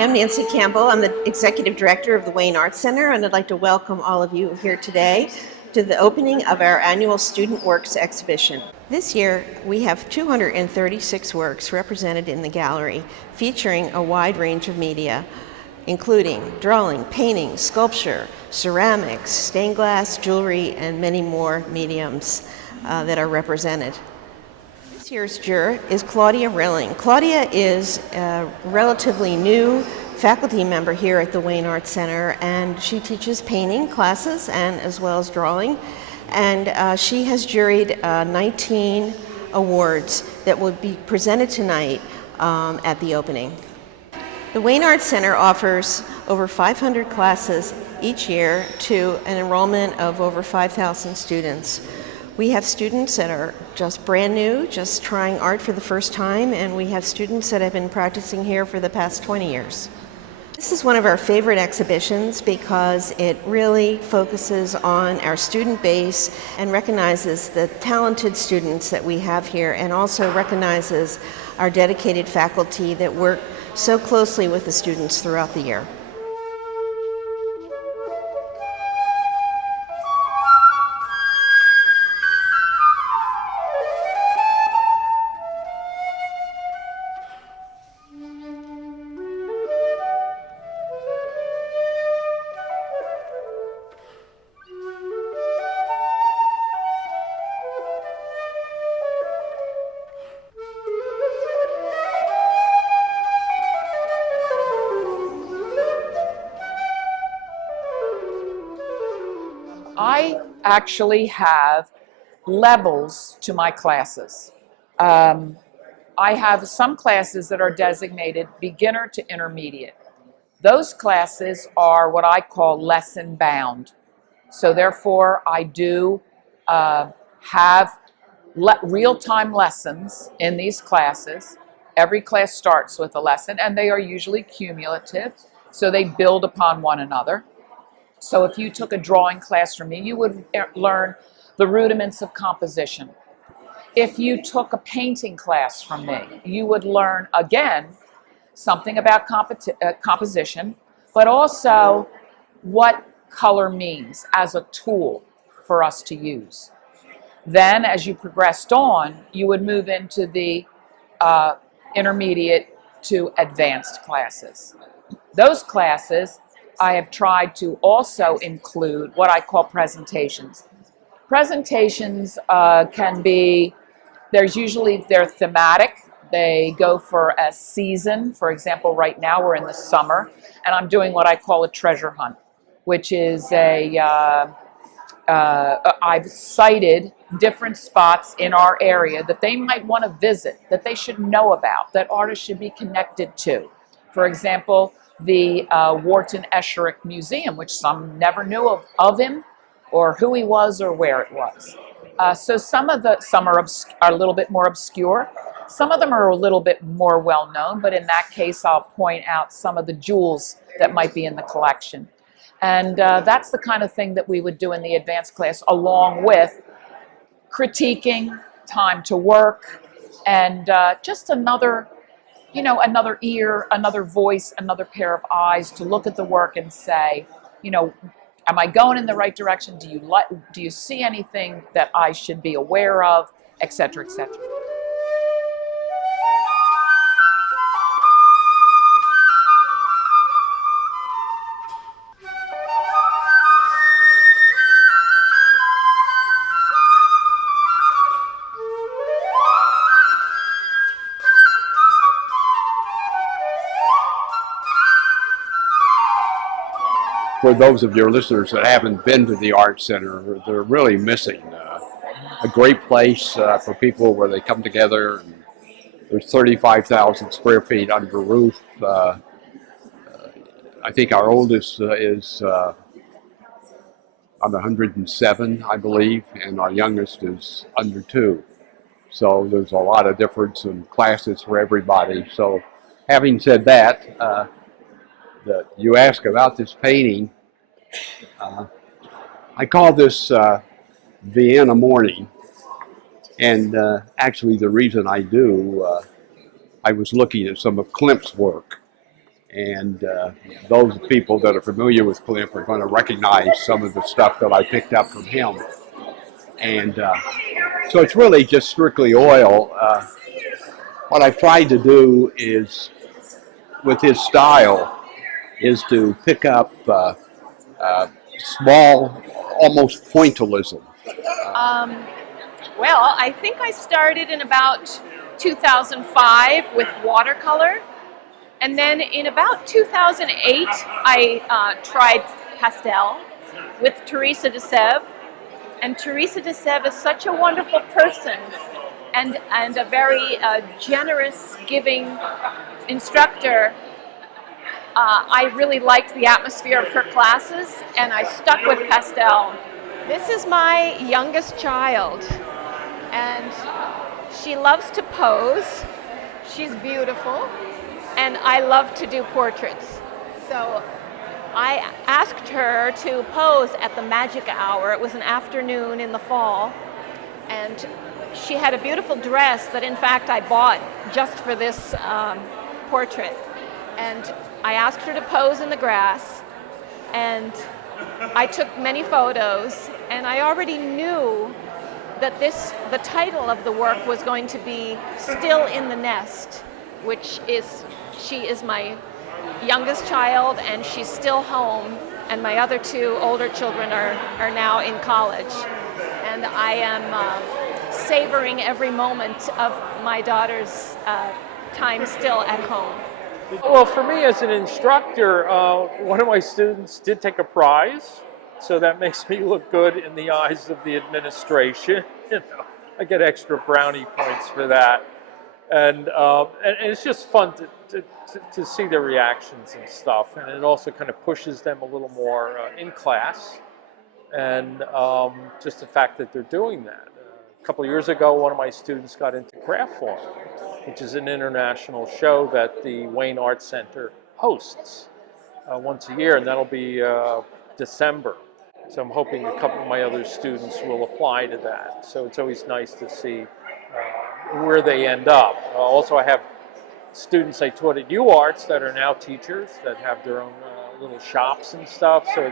Hi, I'm Nancy Campbell. I'm the Executive Director of the Wayne Arts Center, and I'd like to welcome all of you here today to the opening of our annual Student Works exhibition. This year, we have 236 works represented in the gallery, featuring a wide range of media, including drawing, painting, sculpture, ceramics, stained glass, jewelry, and many more mediums that are represented. This year's juror is Claudia Rilling. Claudia is a relatively new faculty member here at the Wayne Arts Center, and she teaches painting classes and as well as drawing. And she has juried 19 awards that will be presented tonight at the opening. The Wayne Arts Center offers over 500 classes each year to an enrollment of over 5,000 students. We have students that are just brand new, just trying art for the first time, and we have students that have been practicing here for the past 20 years. This is one of our favorite exhibitions because it really focuses on our student base and recognizes the talented students that we have here, and also recognizes our dedicated faculty that work so closely with the students throughout the year. I actually have levels to my classes. I have some classes that are designated beginner to intermediate. Those classes are what I call lesson bound. So therefore, I do have real-time lessons in these classes. Every class starts with a lesson, and they are usually cumulative, so they build upon one another. So if you took a drawing class from me, you would learn the rudiments of composition. If you took a painting class from me, you would learn, again, something about composition, but also what color means as a tool for us to use. Then, as you progressed on, you would move into the intermediate to advanced classes. Those classes I have tried to also include what I call presentations. Presentations can be, they're thematic. They go for a season. For example, right now we're in the summer, and I'm doing what I call a treasure hunt, which is I've cited different spots in our area that they might want to visit, that they should know about, that artists should be connected to. For example, the Wharton Escherich Museum, which some never knew of him or who he was or where it was. So some are a little bit more obscure. Some of them are a little bit more well-known, but in that case, I'll point out some of the jewels that might be in the collection. And that's the kind of thing that we would do in the advanced class, along with critiquing, time to work, and just another ear, another voice, another pair of eyes to look at the work and say, am I going in the right direction? Do you see anything that I should be aware of, et cetera, et cetera. For those of your listeners that haven't been to the Art Center, they're really missing a great place for people where they come together. And there's 35,000 square feet under roof. I think our oldest is on 107, I believe, and our youngest is under 2. So there's a lot of difference in classes for everybody. So having said that, you ask about this painting. I call this Vienna Morning, and actually the reason I do, I was looking at some of Klimt's work, And those people that are familiar with Cliff are going to recognize some of the stuff that I picked up from him. And so it's really just strictly oil. What I've tried to do is, with his style, is to pick up small, almost pointillism. Well, I think I started in about 2005 with watercolor. And then in about 2008, I tried pastel with Teresa de Sève. And Teresa de Sève is such a wonderful person and a very generous, giving instructor. I really liked the atmosphere of her classes, and I stuck with pastel. This is my youngest child, and she loves to pose. She's beautiful, and I love to do portraits. So I asked her to pose at the magic hour. It was an afternoon in the fall, and she had a beautiful dress that in fact I bought just for this portrait. And I asked her to pose in the grass, and I took many photos, and I already knew that the title of the work was going to be Still in the Nest, which is, she is my youngest child, and she's still home, and my other two older children are now in college. And I am savoring every moment of my daughter's time still at home. Well, for me as an instructor, one of my students did take a prize, so that makes me look good in the eyes of the administration. You know, I get extra brownie points for that, and it's just fun to see their reactions and stuff, and it also kind of pushes them a little more in class, and just the fact that they're doing that. A couple of years ago, one of my students got into craft form, which is an international show that the Wayne Arts Center hosts once a year, and that'll be December. So I'm hoping a couple of my other students will apply to that. So it's always nice to see where they end up. Also, I have students I taught at UArts that are now teachers that have their own little shops and stuff. So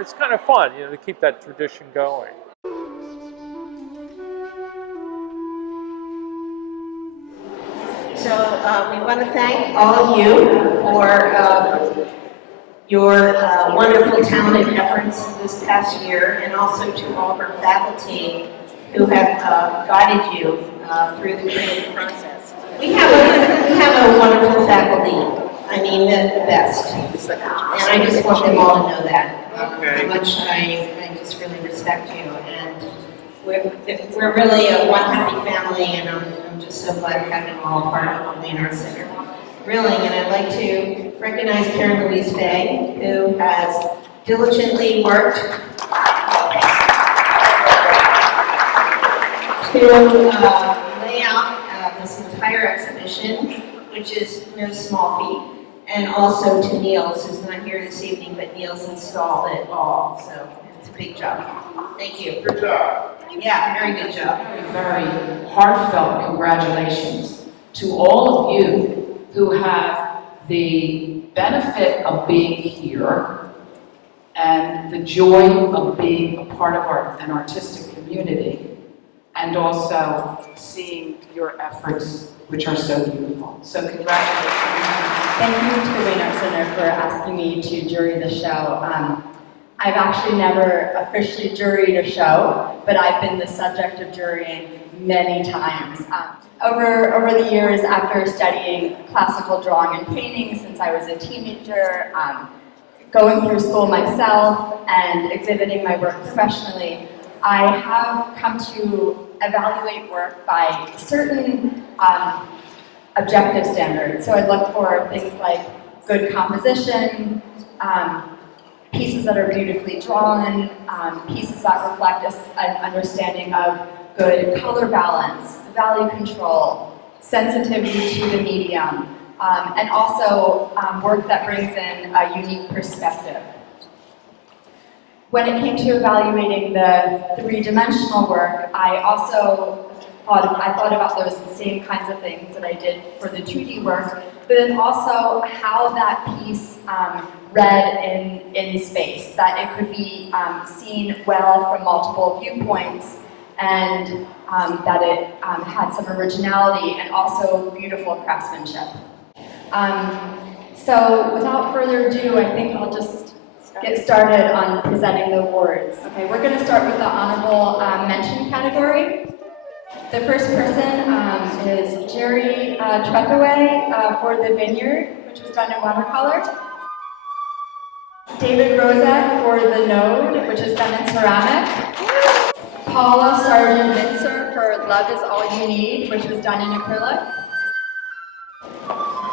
it's kind of fun, you know, to keep that tradition going. So we want to thank all of you for your wonderful, talented efforts this past year, and also to all of our faculty who have guided you through the creative process. We have a wonderful faculty. I mean, the best. And I just want them all to know that. How much I just really respect you. And we're really a one happy family, and I'm just so glad to have them all part of the McLean Arts Center. Rilling, and I'd like to recognize Karen Louise Fay, who has diligently worked to lay out this entire exhibition, which is no small feat, and also to Niels, who's not here this evening, but Niels installed it all, so it's a big job. Thank you. Good job. Yeah, very good job. Very heartfelt congratulations to all of you who have the benefit of being here and the joy of being a part of an artistic community, and also seeing your efforts, which are so beautiful. So congratulations. Thank you to the Wayne Arts Center for asking me to jury the show. I've actually never officially juried a show, but I've been the subject of jurying many times. Over the years, after studying classical drawing and painting since I was a teenager, going through school myself and exhibiting my work professionally, I have come to evaluate work by certain objective standards. So I look for things like good composition, pieces that are beautifully drawn, pieces that reflect an understanding of good color balance, value control, sensitivity to the medium, and also work that brings in a unique perspective. When it came to evaluating the three-dimensional work, I also I thought about those same kinds of things that I did for the 2D work, but then also how that piece read in space, that it could be seen well from multiple viewpoints, and that it had some originality and also beautiful craftsmanship. So without further ado, I think I'll just get started on presenting the awards. Okay, we're going to start with the honorable mention category. The first person is Jerry Trethaway for The Vineyard, which was done in watercolor. David Rozak for The Node, which is done in ceramic. Paula Sargent-Mincer for Love Is All You Need, which was done in acrylic.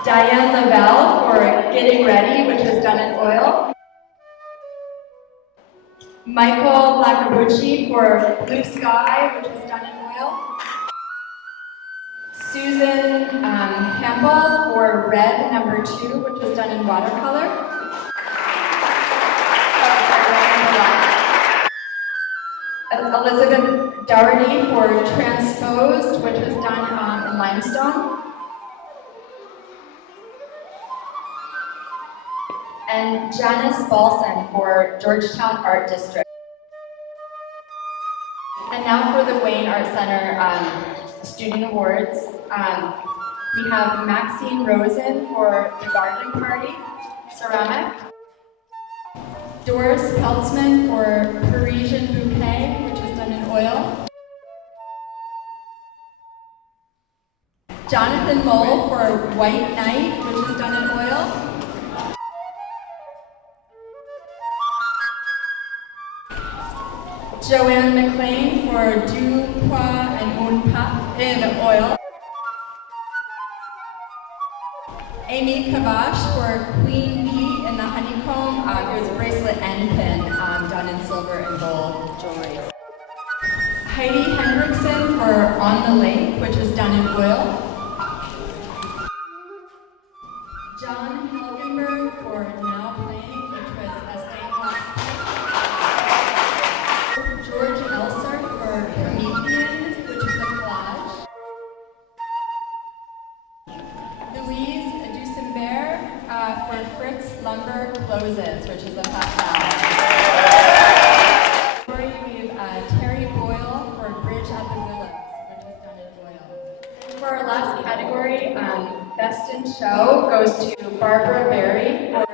Diane Lavelle for Getting Ready, which was done in oil. Michael Laccabucci for Blue Sky, which was done in oil. Susan Campbell for Red No. 2, which was done in watercolor. Elizabeth Dougherty for Transposed, which was done in limestone. And Janice Balson for Georgetown Art District. And now for the Wayne Art Center Student Awards. We have Maxine Rosen for The Garden Party, ceramic. Doris Peltzman for Parisian Bouquet, which was done in oil. Jonathan Moll for White Night, which was done in oil. Joanne McLean for Deux, Poivres, and Un Pas in oil. Amy Karash for Queen Bee in the Honeycomb. It was a bracelet and pin done in silver and gold jewelry. Heidi Hendrickson for On the Lake, which was done in oil. John Helgenberg for Now Playing, which was a stained glass piece. George Elser for Promethean, which was a collage. Louise Dusinberre for Fritz Lumber Closes, which is a pastel. We have Terry Boyle for Bridge at the Willows, which was done in oil. For our last category, Best in Show goes to Barbara Berry for